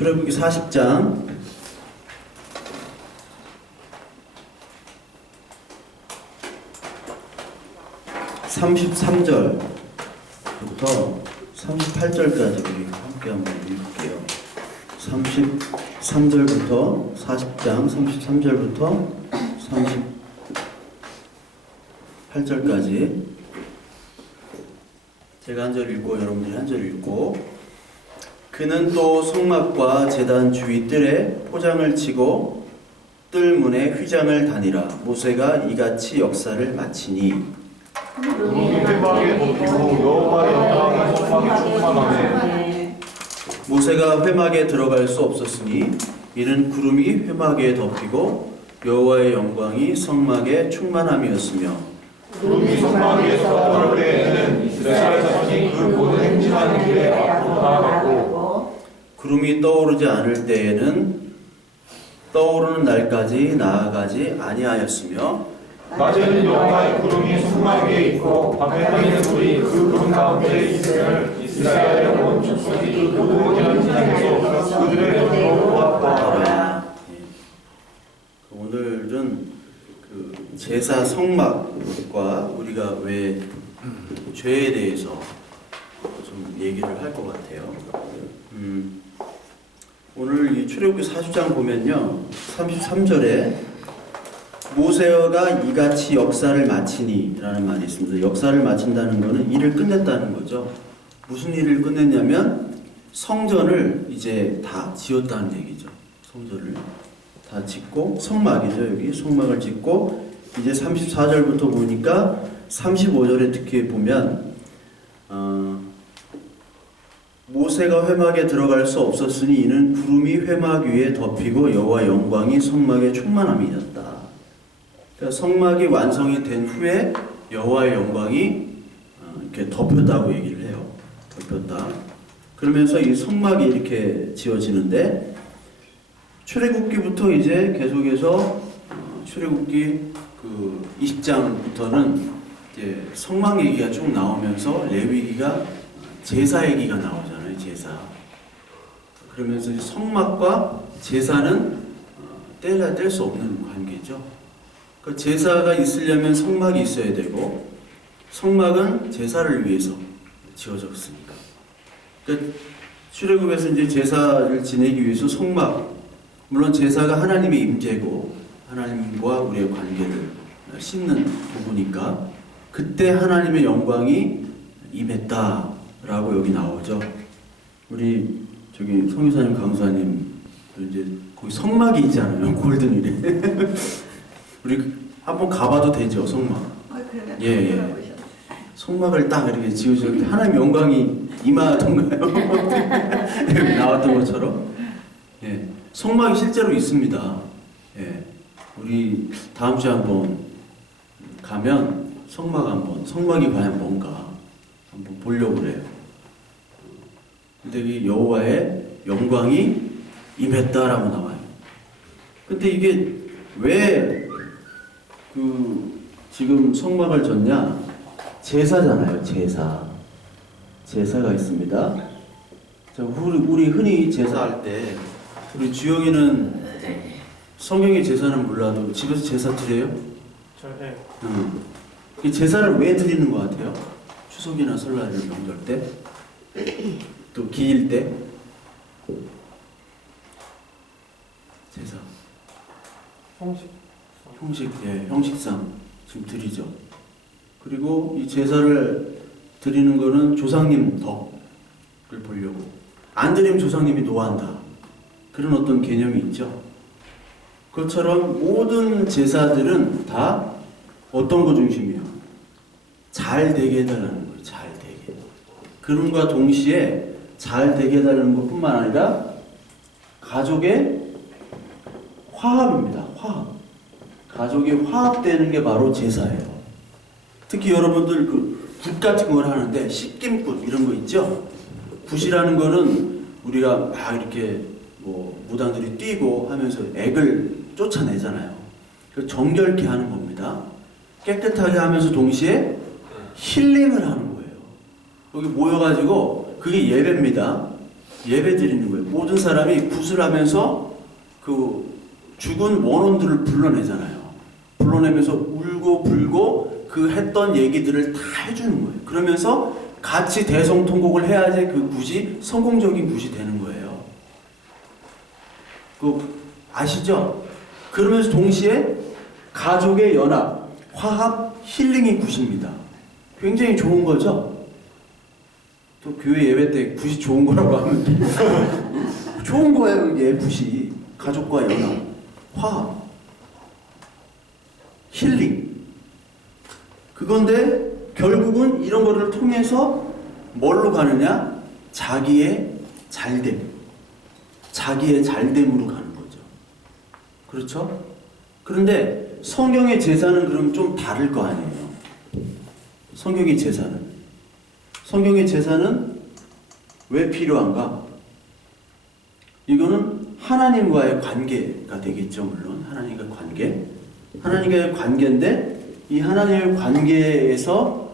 출애굽기 40장 33절부터 38절까지 우리 함께 한번 읽을게요. 33절부터 40장 33절부터 38절까지 제가 한 절 읽고 여러분들이 한 절 읽고, 그는 또 성막과 제단 주위 뜰에 포장을 치고 뜰 문에 휘장을 다니라. 모세가 이같이 역사를 마치니 모세가 회막에 들어갈 수 없었으니 이는 구름이 회막에 덮이고 여호와의 영광이 성막에 충만함이었으며, 구름이 성막에서 떠올 때에는 이스라엘 자손이 그 모든 행진하는 길에 앞으로 나아갔고, 구름이 떠오르지 않을 때에는 떠오르는 날까지 나아가지 아니하였으며, 낮에는 여호와의 구름이 성막에 있고 밤에는 불이 그 구름 가운데 있음을 이스라엘의 온 족속이 그 모든 행진에서 그들의 눈으로 보았더라. 오늘은 그 제사 성막과 우리가 왜 죄에 대해서 좀 얘기를 할 것 같아요. 오늘 이 출애굽기 40장 보면요, 33절에 모세가 이같이 역사를 마치니 라는 말이 있습니다. 역사를 마친다는 것은 일을 끝냈다는 거죠. 무슨 일을 끝냈냐면 성전을 이제 다 지었다는 얘기죠. 성전을 다 짓고, 성막이죠. 여기 성막을 짓고, 이제 34절부터 보니까 35절에 특히 보면 모세가 회막에 들어갈 수 없었으니 이는 구름이 회막 위에 덮이고 여호와 영광이 성막에 충만함이었다. 그러니까 성막이 완성이 된 후에 여호와의 영광이 이렇게 덮였다고 얘기를 해요. 덮였다. 그러면서 이 성막이 이렇게 지어지는데, 출애굽기부터 이제 계속해서 출애굽기 그 20장부터는 이제 성막 얘기가 쭉 나오면서 레위기가 제사 얘기가 나오잖아요. 제사. 그러면서 이제 성막과 제사는 떼야 뗄 수 없는 관계죠. 그 제사가 있으려면 성막이 있어야 되고, 성막은 제사를 위해서 지어졌으니까. 그러니까 출애굽에서 이제 제사를 지내기 위해서 성막, 물론 제사가 하나님의 임재고 하나님과 우리의 관계를 씻는 부분이니까 그때 하나님의 영광이 임했다라고 여기 나오죠. 우리 저기 성유사님, 강사님도 이제 거기 성막이 있잖아요. 골든힐에. 우리 한번 가봐도 되죠, 성막. 예. 성막을 딱 이렇게 지으셨는데 하나님 영광이 임하던가요? 여기 나왔던 것처럼. 예. 성막이 실제로 있습니다. 예. 우리 다음 주에 한번 가면 성막이 과연 뭔가 한번 보려고 그래요. 근데 이 여호와의 영광이 임했다라고 나와요. 근데 이게 왜 지금 성막을 졌냐? 제사잖아요, 제사가 있습니다. 자, 우리 흔히 제사할 때, 우리 주영이는 성경의 제사는 몰라도 집에서 제사 드려요? 네. 이 제사를 왜 드리는 것 같아요? 추석이나 설날, 명절 때, 또 기일 때, 제사. 형식상 지금 드리죠. 그리고 이 제사를 드리는 거는 조상님 덕을 보려고. 안 드리면 조상님이 노한다. 그런 어떤 개념이 있죠. 그것처럼 모든 제사들은 다 어떤 거 중심이에요? 잘 되게 해달라는 거예요. 잘 되게. 그럼과 동시에 잘 되게 해달라는 것뿐만 아니라 가족의 화합입니다. 화합. 가족이 화합되는 게 바로 제사예요. 특히 여러분들 굿 같은 걸 하는데 씻김굿 이런 거 있죠? 굿이라는 거는 우리가 막 이렇게 무당들이 뛰고 하면서 액을 쫓아내잖아요. 정결케 하는 겁니다. 깨끗하게 하면서 동시에 힐링을 하는 거예요. 여기 모여가지고 그게 예배입니다. 예배 드리는 거예요. 모든 사람이 구슬하면서 그 죽은 원혼들을 불러내잖아요. 불러내면서 울고 불고 그 했던 얘기들을 다 해주는 거예요. 그러면서 같이 대성통곡을 해야지 그 굿이 성공적인 굿이 되는 거예요. 그 아시죠? 그러면서 동시에 가족의 연합, 화합, 힐링이 굿입니다. 굉장히 좋은 거죠? 또 교회 예배 때 굿이 좋은 거라고 하면 좋은 거예요. 이게 굿이 가족과 연합, 화합, 힐링. 그건데 결국은 이런 거를 통해서 뭘로 가느냐? 자기의 잘됨. 자기의 잘됨으로 가는 거죠. 그렇죠? 그런데 성경의 제사는 그럼 좀 다를 거 아니에요. 성경의 제사는. 성경의 제사는 왜 필요한가? 이거는 하나님과의 관계가 되겠죠. 물론 하나님과의 관계. 하나님과의 관계인데 이 하나님의 관계에서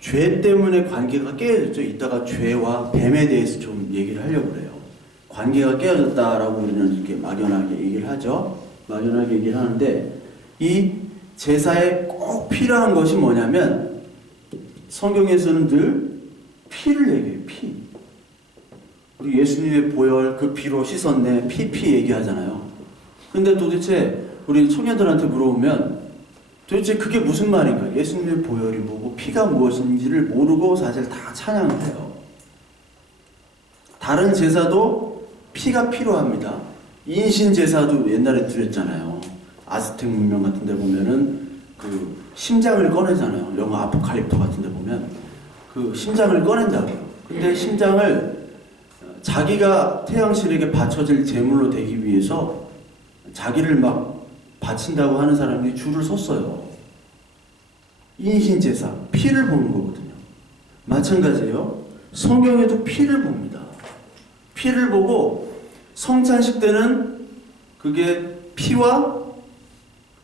죄 때문에 관계가 깨어졌죠. 이따가 죄와 뱀에 대해서 좀 얘기를 하려고 그래요. 관계가 깨어졌다라고 우리는 이렇게 막연하게 얘기를 하죠. 막연하게 얘기를 하는데 이 제사에 꼭 필요한 것이 뭐냐면 성경에서는 늘 피를 얘기해요. 피. 우리 예수님의 보혈 그 피로 씻었네. 피 얘기하잖아요. 근데 도대체 우리 청년들한테 물어보면 도대체 그게 무슨 말인가? 예수님의 보혈이 뭐고 피가 무엇인지를 모르고 사실 다 찬양을 해요. 다른 제사도 피가 필요합니다. 인신 제사도 옛날에 드렸잖아요. 아스텍 문명 같은 데 보면은 그 심장을 꺼내잖아요. 영화 아포칼립토 같은 데 보면 그 심장을 꺼낸다고요. 근데 심장을 자기가 태양신에게 바쳐질 제물로 되기 위해서 자기를 막 바친다고 하는 사람들이 줄을 섰어요. 인신 제사, 피를 보는 거거든요. 마찬가지예요. 성경에도 피를 봅니다. 피를 보고 성찬식 때는 그게 피와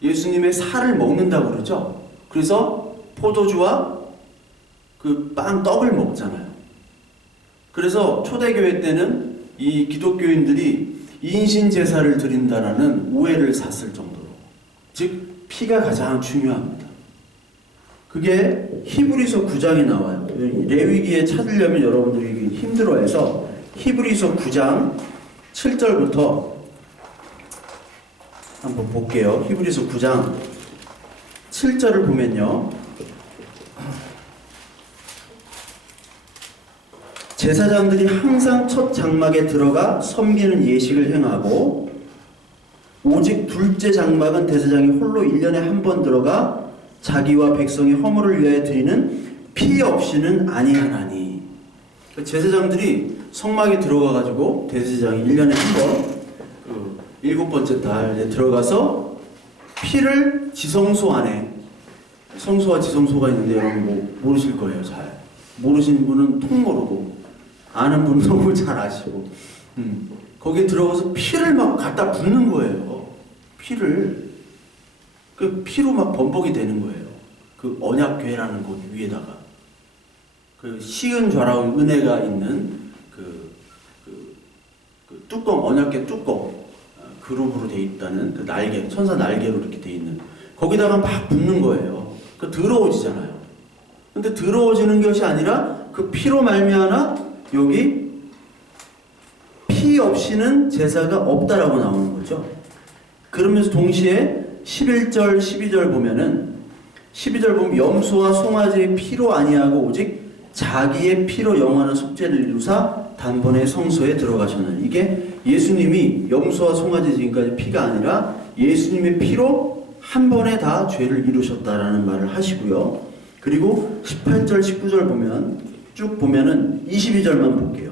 예수님의 살을 먹는다고 그러죠. 그래서 포도주와 그 빵 떡을 먹잖아요. 그래서 초대교회 때는 이 기독교인들이 인신 제사를 드린다라는 오해를 샀을 정도로, 즉 피가 가장 중요합니다. 그게 히브리서 9장에 나와요. 레위기에 찾으려면 여러분들이 힘들어해서 히브리서 9장 7절부터 한번 볼게요. 히브리서 9장 7절을 보면요. 제사장들이 항상 첫 장막에 들어가 섬기는 예식을 행하고 오직 둘째 장막은 대제사장이 홀로 1년에 한 번 들어가 자기와 백성의 허물을 위하여 드리는 피 없이는 아니하나니. 제사장들이 성막에 들어가가지고 대제사장이 1년에 한 번 그 7번째 달에 들어가서 피를 지성소 안에, 성소와 지성소가 있는데 여러분 뭐 모르실 거예요. 잘 모르시는 분은 통 모르고 아는 분은 너무 잘 아시고 거기에 들어가서 피를 막 갖다 붓는 거예요. 피를 그 피로 막 범벅이 되는 거예요. 그 언약궤라는 곳 위에다가 그 시은 좌라운 은혜가 있는 그 뚜껑, 언약궤 뚜껑 그룹으로 돼 있다는 그 날개, 천사 날개로 이렇게 돼 있는 거기다가 막 붓는 거예요. 그 더러워지잖아요. 근데 더러워지는 것이 아니라 그 피로 말미암아 여기 피 없이는 제사가 없다라고 나오는 거죠. 그러면서 동시에 11절, 12절 보면은 12절 보면 염소와 송아지의 피로 아니하고 오직 자기의 피로 영원한 속죄를 이루사 단번에 성소에 들어가셨느니. 이게 예수님이 염소와 송아지 지금까지 피가 아니라 예수님의 피로 한 번에 다 죄를 이루셨다라는 말을 하시고요. 그리고 18절, 19절 보면 쭉 보면은 22절만 볼게요.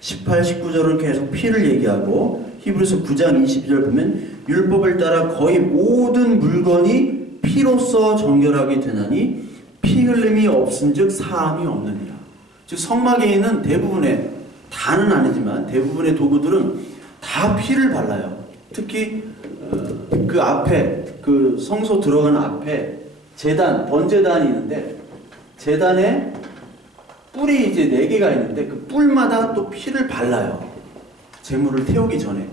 18, 19절은 계속 피를 얘기하고 히브리서 9장 22절 보면 율법을 따라 거의 모든 물건이 피로써 정결하게 되나니 피 흘림이 없은즉 사함이 없느니라. 즉 성막에 있는 대부분의, 다는 아니지만 대부분의 도구들은 다 피를 발라요. 특히 그 앞에 그 성소 들어가는 앞에 제단, 번제단이 있는데 제단에 뿔이 이제 4개가 있는데 그 뿔마다 또 피를 발라요. 제물을 태우기 전에.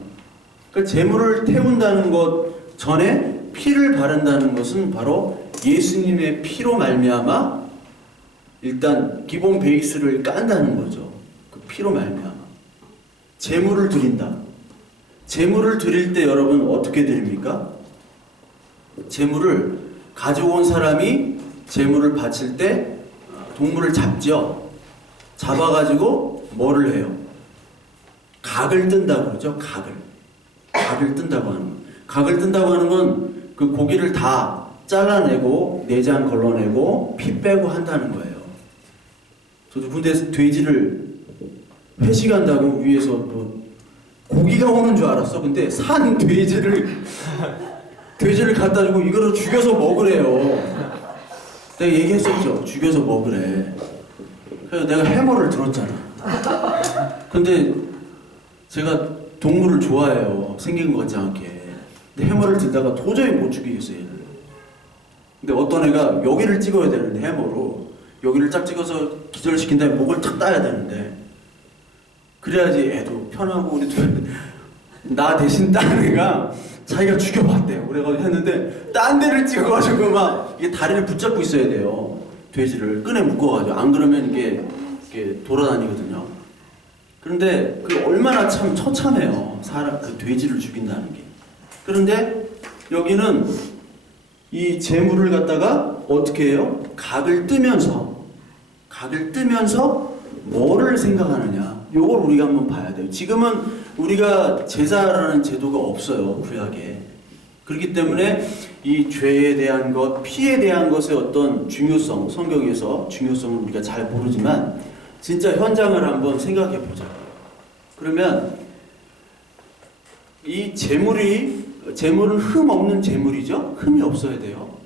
그 제물을 태운다는 것 전에 피를 바른다는 것은 바로 예수님의 피로 말미암아 일단 기본 베이스를 깐다는 거죠. 그 피로 말미암아 제물을 드린다. 제물을 드릴 때 여러분 어떻게 드립니까? 제물을 가져온 사람이 제물을 바칠 때 동물을 잡죠. 잡아가지고 뭐를 해요? 각을 뜬다고 그러죠. 각을 뜬다고 하는 거. 각을 뜬다고 하는 건 그 고기를 다 잘라내고 내장 걸러내고 피 빼고 한다는 거예요. 저도 군대에서 돼지를 회식한다고 위에서 뭐 고기가 오는 줄 알았어. 근데 산 돼지를 갖다 주고 이거를 죽여서 먹으래요. 내가 얘기했었죠. 죽여서 먹으래. 그래서 내가 해머를 들었잖아. 근데 제가 동물을 좋아해요. 생긴 것 같지 않게. 근데 해머를 들다가 도저히 못 죽이겠어요, 얘를. 근데 어떤 애가 여기를 찍어야 되는데 해머로 여기를 쫙 찍어서 기절시킨 다음에 목을 탁 따야 되는데 그래야지 애도 편하고 우리도 나 대신 딴 애가 자기가 죽여봤대요. 그래가지고 했는데 딴 데를 찍어가지고 막 이게 다리를 붙잡고 있어야 돼요. 돼지를 끈에 묶어가지고 안 그러면 이게 돌아다니거든요. 그런데 그 얼마나 참 처참해요. 사람 그 돼지를 죽인다는 게. 그런데 여기는 이 제물을 갖다가 어떻게 해요? 각을 뜨면서 뭐를 생각하느냐. 요걸 우리가 한번 봐야 돼요. 지금은 우리가 제사라는 제도가 없어요. 구약에. 그렇기 때문에 이 죄에 대한 것, 피에 대한 것의 어떤 중요성, 성경에서 중요성을 우리가 잘 모르지만 진짜 현장을 한번 생각해 보자. 그러면 이 제물은 흠 없는 제물이죠. 흠이 없어야 돼요.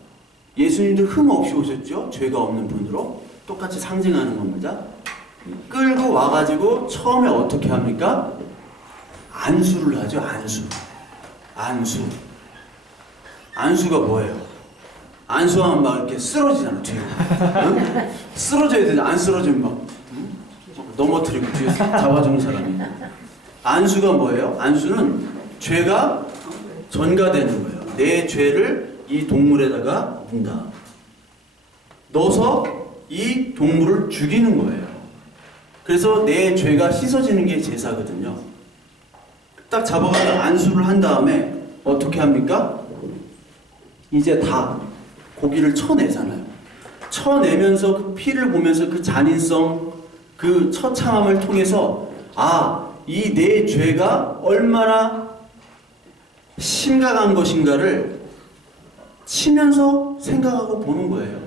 예수님도 흠 없이 오셨죠. 죄가 없는 분으로 똑같이 상징하는 겁니다. 끌고 와가지고 처음에 어떻게 합니까? 안수를 하죠. 안수가 뭐예요? 안수하면 막 이렇게 쓰러지잖아. 뒤로. 응? 쓰러져야 되지. 안 쓰러지면 막 넘어뜨리고 뒤에서 잡아주는 사람이. 안수가 뭐예요? 안수는 죄가 전가되는 거예요. 내 죄를 이 동물에다가 넣어서 이 동물을 죽이는 거예요. 그래서 내 죄가 씻어지는 게 제사거든요. 딱 잡아가지고 안수를 한 다음에 어떻게 합니까? 이제 다 고기를 쳐내잖아요. 쳐내면서 그 피를 보면서 그 잔인성, 그 처참함을 통해서 이 내 죄가 얼마나 심각한 것인가를 치면서 생각하고 보는 거예요.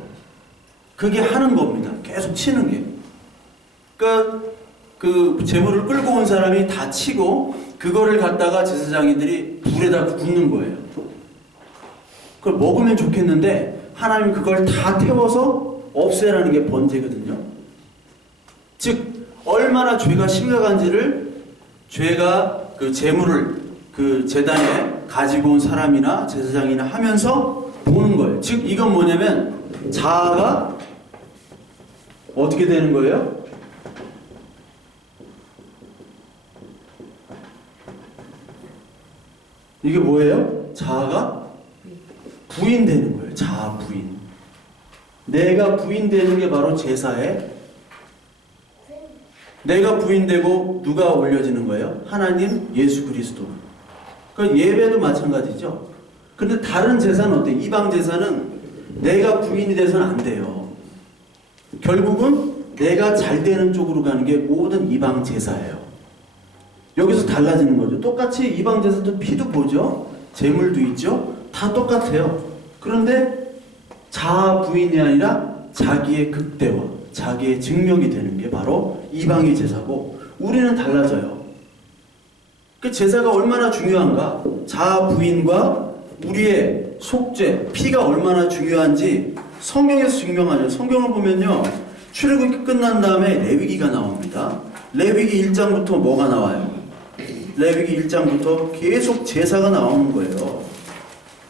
그게 하는 겁니다. 계속 치는 게. 그러니까 그 제물을 끌고 온 사람이 다 치고 그거를 갖다가 제사장이들이 불에다 굽는 거예요. 그걸 먹으면 좋겠는데 하나님 그걸 다 태워서 없애라는 게 번제거든요. 즉 얼마나 죄가 심각한지를 죄가 그 제물을 그 제단에 가지고 온 사람이나 제사장이나 하면서 보는 거예요. 즉 이건 뭐냐면 자아가 어떻게 되는 거예요? 이게 뭐예요? 자아가 부인되는 거예요. 자아 부인. 내가 부인되는 게 바로 제사에 내가 부인되고 누가 올려지는 거예요? 하나님, 예수 그리스도. 그 예배도 마찬가지죠. 근데 다른 제사는 어때요? 이방 제사는 내가 부인이 돼서는 안 돼요. 결국은 내가 잘 되는 쪽으로 가는 게 모든 이방 제사예요. 여기서 달라지는 거죠. 똑같이 이방 제사도 피도 보죠. 제물도 있죠. 다 똑같아요. 그런데 자아 부인이 아니라 자기의 극대화, 자기의 증명이 되는 게 바로 이방의 제사고 우리는 달라져요. 그 제사가 얼마나 중요한가? 자아 부인과 우리의 속죄, 피가 얼마나 중요한지 성경에서 증명하죠. 성경을 보면요. 출애굽이 끝난 다음에 레위기가 나옵니다. 레위기 1장부터 뭐가 나와요? 레위기 1장부터 계속 제사가 나오는 거예요.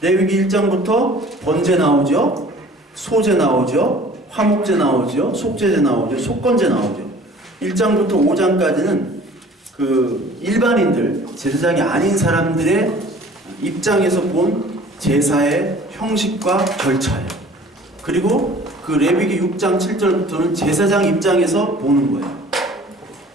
레위기 1장부터 번제 나오죠. 소제 나오죠. 화목제 나오죠. 속죄제 나오죠. 속건제 나오죠. 1장부터 5장까지는 그 일반인들, 제사장이 아닌 사람들의 입장에서 본 제사의 형식과 절차예요. 그리고 그 레위기 6장 7절부터는 제사장 입장에서 보는 거예요.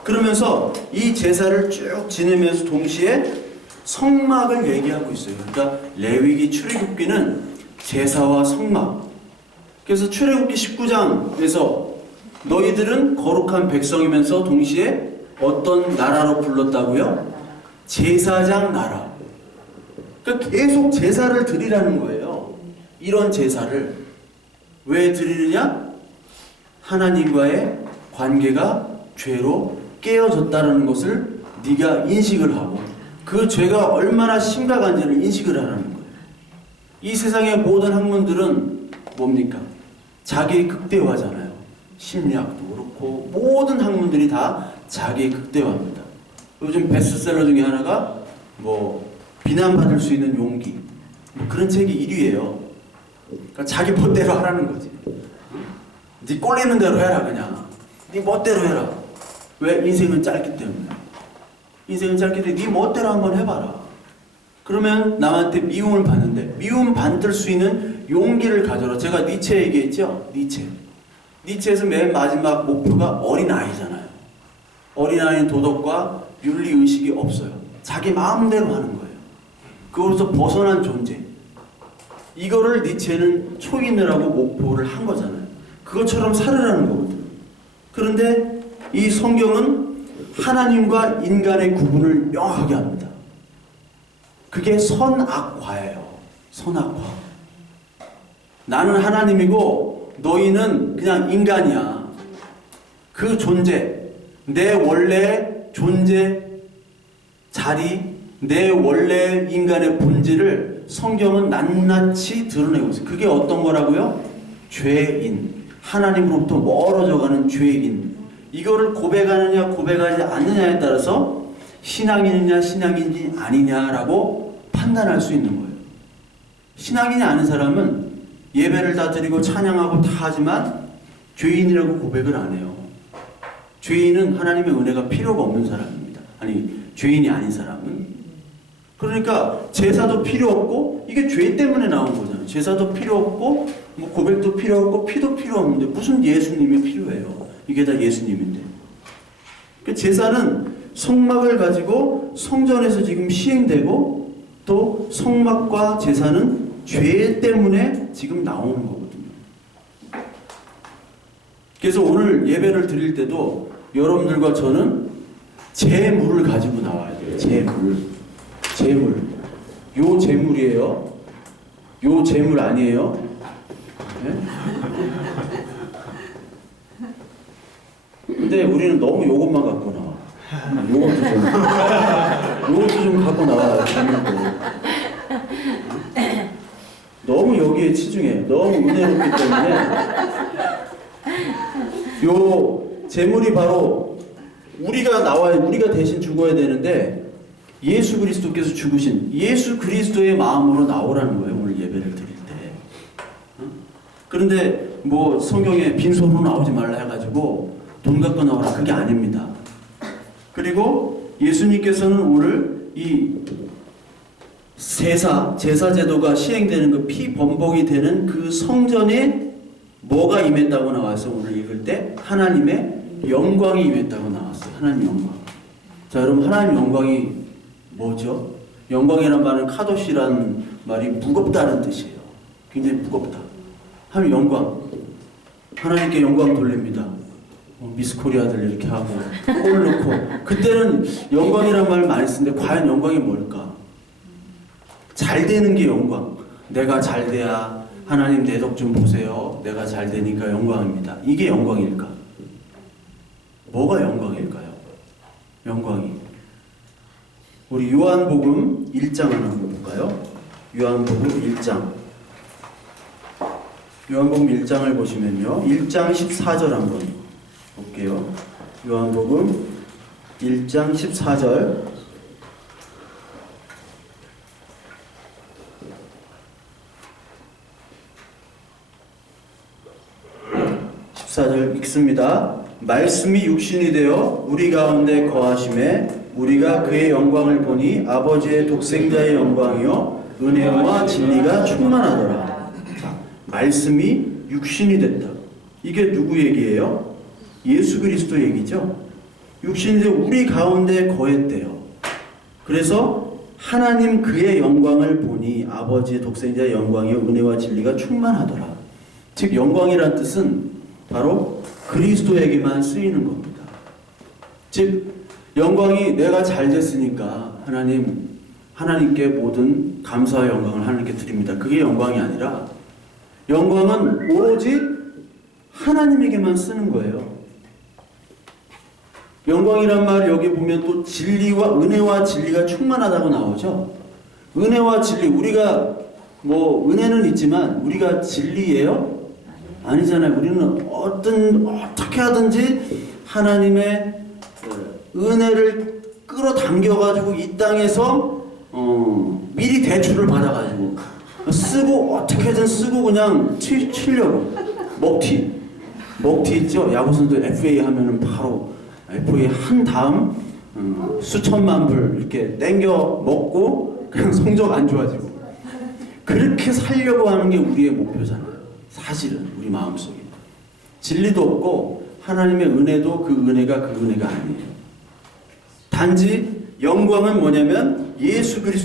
그러면서 이 제사를 쭉 지내면서 동시에 성막을 얘기하고 있어요. 그러니까 레위기 출애굽기는 제사와 성막. 그래서 출애굽기 19장에서 너희들은 거룩한 백성이면서 동시에 어떤 나라로 불렀다고요? 제사장 나라. 그러니까 계속 제사를 드리라는 거예요. 이런 제사를 왜 드리느냐? 하나님과의 관계가 죄로 깨어졌다는 것을 네가 인식을 하고 그 죄가 얼마나 심각한지를 인식을 하라는 거예요. 이 세상의 모든 학문들은 뭡니까? 자기 극대화잖아요. 심리학도 그렇고 모든 학문들이 다 자기 극대화입니다. 요즘 베스트셀러 중에 하나가 뭐 비난받을 수 있는 용기, 뭐 그런 책이 1위예요. 그러니까 자기 멋대로 하라는 거지. 네 꼴리는 대로 해라. 그냥 네 멋대로 해라. 왜? 인생은 짧기 때문에. 인생은 짧기 때문에 네 멋대로 한번 해봐라. 그러면 남한테 미움을 받는데 미움 받을 수 있는 용기를 가져라. 제가 니체 얘기했죠? 니체에서 맨 마지막 목표가 어린아이잖아요. 어린아이는 도덕과 윤리의식이 없어요. 자기 마음대로 하는 거예요. 그걸로서 벗어난 존재. 이거를 니체는 초인을 하고 목표를 한 거잖아요. 그것처럼 살으라는 거거든요. 그런데 이 성경은 하나님과 인간의 구분을 명확하게 합니다. 그게 선악과예요. 선악과. 나는 하나님이고 너희는 그냥 인간이야. 그 존재, 내 원래 존재 자리, 내 원래 인간의 본질을 성경은 낱낱이 드러내고 있어요. 그게 어떤 거라고요? 죄인. 하나님으로부터 멀어져가는 죄인. 이거를 고백하느냐 고백하지 않느냐에 따라서 신앙인이냐 신앙인이 아니냐라고 판단할 수 있는 거예요. 신앙인이 아닌 사람은 예배를 다 드리고 찬양하고 다 하지만 죄인이라고 고백을 안 해요. 죄인은 하나님의 은혜가 필요가 없는 사람입니다. 아니, 죄인이 아닌 사람은. 그러니까 제사도 필요 없고 이게 죄 때문에 나온 거잖아요. 제사도 필요 없고 뭐 고백도 필요 없고 피도 필요 없는데 무슨 예수님이 필요해요. 이게 다 예수님인데. 그러니까 제사는 성막을 가지고 성전에서 지금 시행되고 또 성막과 제사는 죄 때문에 지금 나오는 거거든요. 그래서 오늘 예배를 드릴 때도 여러분들과 저는 제물을 가지고 나와야 돼요. 제물. 요 제물이에요. 요 제물 아니에요. 네? 근데 우리는 너무 요것만 갖고 나와. 요것도 좀 갖고 나와요. 너무 여기에 치중해. 너무 은혜롭기 때문에 요 제물이 바로 우리가 대신 죽어야 되는데 예수 그리스도께서 죽으신 예수 그리스도의 마음으로 나오라는 거예요. 오늘 예배를 드릴 때. 그런데 뭐 성경에 빈손으로 나오지 말라 해가지고 돈 갖고 나오라, 그게 아닙니다. 그리고 예수님께서는 오늘 이 제사 제도가 시행되는 그 피범벅이 되는 그 성전에 뭐가 임했다고 나와서 오늘 읽을 때 하나님의 영광이 임했다고 나왔어요. 하나님 영광. 자, 여러분, 하나님 영광이 뭐죠? 영광이란 말은 카도시라는 말이 무겁다는 뜻이에요. 굉장히 무겁다. 하나님 영광. 하나님께 영광 돌립니다. 미스 코리아들 이렇게 하고 꼴 넣고. 그때는 영광이란 말 많이 쓰는데 과연 영광이 뭘까? 잘 되는 게 영광. 내가 잘 돼야 하나님 내 덕 좀 보세요. 내가 잘 되니까 영광입니다. 이게 영광일까? 뭐가 영광일까요? 영광이. 우리 요한복음 1장 한번 볼까요? 요한복음 1장. 요한복음 1장을 보시면요. 1장 14절 한번 볼게요. 요한복음 1장 14절. 14절 읽습니다. 말씀이 육신이 되어 우리 가운데 거하심에 우리가 그의 영광을 보니 아버지의 독생자의 영광이요 은혜와 진리가 충만하더라. 자, 말씀이 육신이 됐다. 이게 누구 얘기예요? 예수 그리스도 얘기죠. 육신이 되어 우리 가운데 거했대요. 그래서 하나님 그의 영광을 보니 아버지의 독생자의 영광이요 은혜와 진리가 충만하더라. 즉 영광이란 뜻은 바로 그리스도에게만 쓰이는 겁니다. 즉 영광이 내가 잘 됐으니까 하나님께 모든 감사와 영광을 하나님께 드립니다. 그게 영광이 아니라 영광은 오로지 하나님에게만 쓰는 거예요. 영광이란 말 여기 보면 또 진리와 은혜와 진리가 충만하다고 나오죠. 은혜와 진리, 우리가 은혜는 있지만 우리가 진리예요? 아니잖아요. 우리는 어떻게 하든지 하나님의 은혜를 끌어당겨가지고 이 땅에서 미리 대출을 받아가지고 쓰고 어떻게든 쓰고 그냥 치려고 먹튀 있죠. 야구선수 FA 하면은 바로 FA 한 다음 수천만 불 이렇게 땡겨 먹고 그냥 성적 안 좋아지고 그렇게 살려고 하는 게 우리의 목표잖아요. 사실은 우리 마음속에 진리도 없고 하나님의 은혜도 그 은혜가 아니에요. 단지 영광은 뭐냐면 예수 그리스도